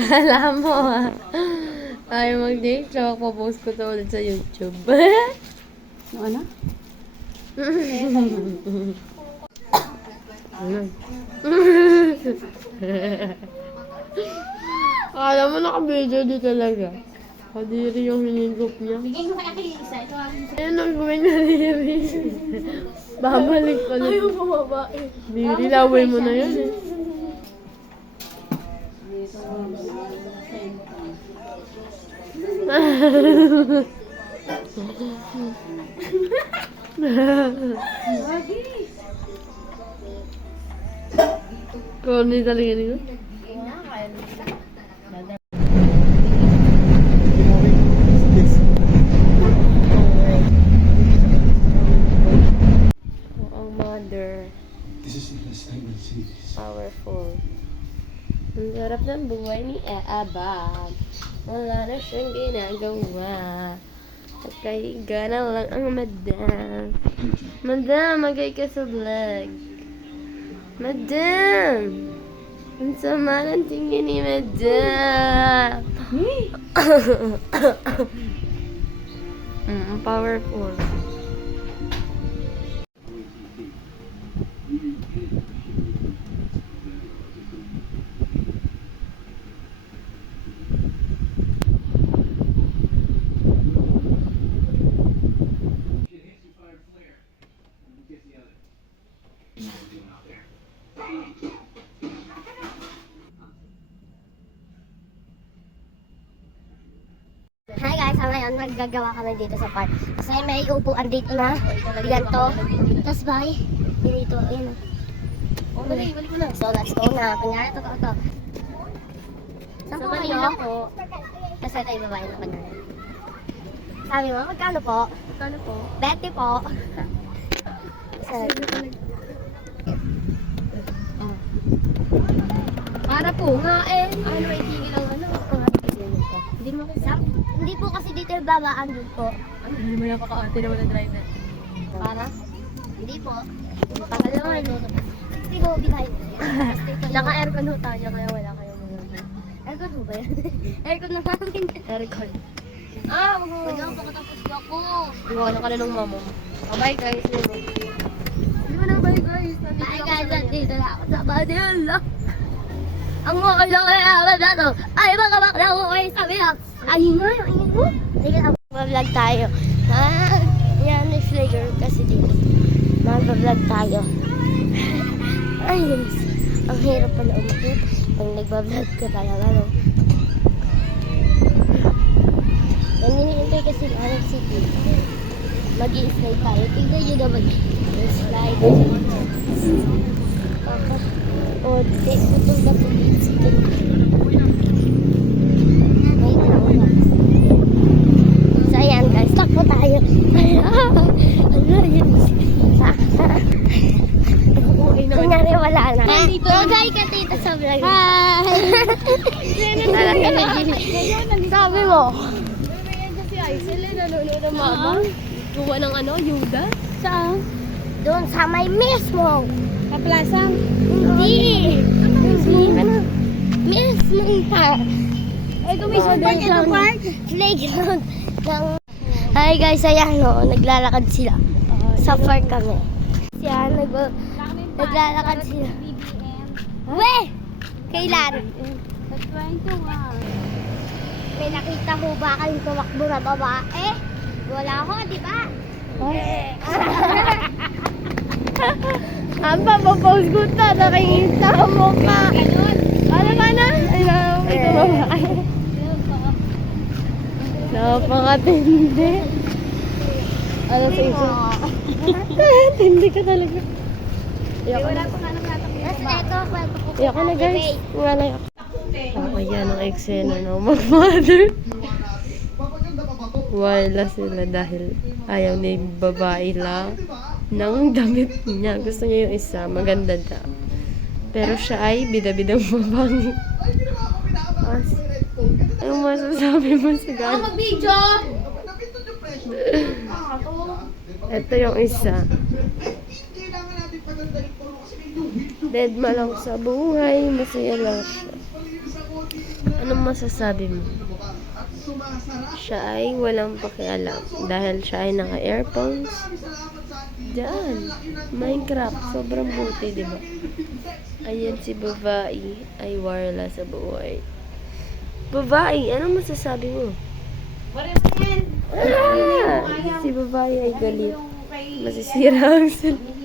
Kala mo ay mag-date joke. Papost ko to ulit sa YouTube. Ano? Akala mo naka-video di talaga. Kadiri yung hinigop niya. Bigyan mo kaya kayo isa. Ito ang Ayun ang gawin na Diri. Babalik ko na. ayaw bumaba eh. Diri, laway mo na yun eh. Corny talaga niyo. Ang mother. Powerful. Ang sarap ng buhay ni Aba. Wala na siyang ginagawa. At kahiga na lang ang madam. Madam, magay ka sa vlog. Madam! Ang sama ng tingin ni Madam. Powerful. Hi guys, ngayon naggagawa kami dito sa park. Kasi may upuan dito na ganito. Tapos bye, dito, ayun. Oh, balik mo na. So let's go na. Kunyari, ito. Saan po kayo? Tapos ito yung babae na kunyari. Sabi mo, magkano po? Magkano po? 20 po. Para po nga eh. Ano, itigil ang ano. Hindi mo kasi. Hindi po kasi dito yung babaan doon po. Hindi mo napaka-ate na wala driver. Para? Hindi po. Tagal naman. 60 po, bigay. Naka-aircon ho tayo kaya wala kayo mga. Aircon po ba yan? Aircon na namin. Aircon. Wala, pakatapos ko ako. Iwanan ka na ng mama mo. Bye guys. Hindi mo na bye guys. Hi guys, nandito na ako sa Manila. Ang mga kailangan na to ay mga bakla ko ay sabi lang. Ayun nga, ayun mo. Sige, mag-vlog tayo. Yan, may flavor kasi dito. Mag-vlog tayo. Ayun. Ang hirap pala umakit. Pag nag-vlog ka talaga, no? Yan, hinihintay kasi ng city. Mag-i-slide tayo. Tignan nyo naman. Slide. O, tutong na po dito. So, ayan guys. Talk po tayo. Ano yun? Kunyari wala na. Magay ka tita sa vlog. Hi! Sabi mo. Kasi Aisel eh, nanonood ng mama. Gawa ng ano, Yuda. Saan? Doon sa may mismo. Sa plaza. Hindi. Mismo park. Ay, gumising pa niya ng park. Playground. Hi guys, ayan no. Naglalakad sila. Sa park kami. Yan, naglalakad sila. Weh! Kailan? Sa 21. May nakita ho ba kayong tumakbo na babae? Wala ho, di ba? Ang papapost ko ta, nakikita mo pa. Ano ba na? Ay, nakikita mo ba? Napakatindi. Ano sa iso? Tindi ka talaga. Iyak ka na. Tapos eto, kwento ko Iyak ka na guys. Nga na iyak. Ayan ang eksena ng mag-mother. Wala sila dahil ayaw na yung babae lang ng damit niya. Gusto niya yung isa, maganda daw. Pero siya ay bida-bidang babae. Ano masasabi mo sa gano'n? Mag-video! Ito yung isa. Dead ma lang sa buhay, masaya lang siya. Anong masasabi mo? Siya ay walang pakialam dahil siya ay naka-earphones. Diyan, Minecraft, sobrang buti, di ba? Ayan si babae ay wala sa buhay. Babae, anong masasabi mo? Si babae ay galit. Masisira ang cellphone.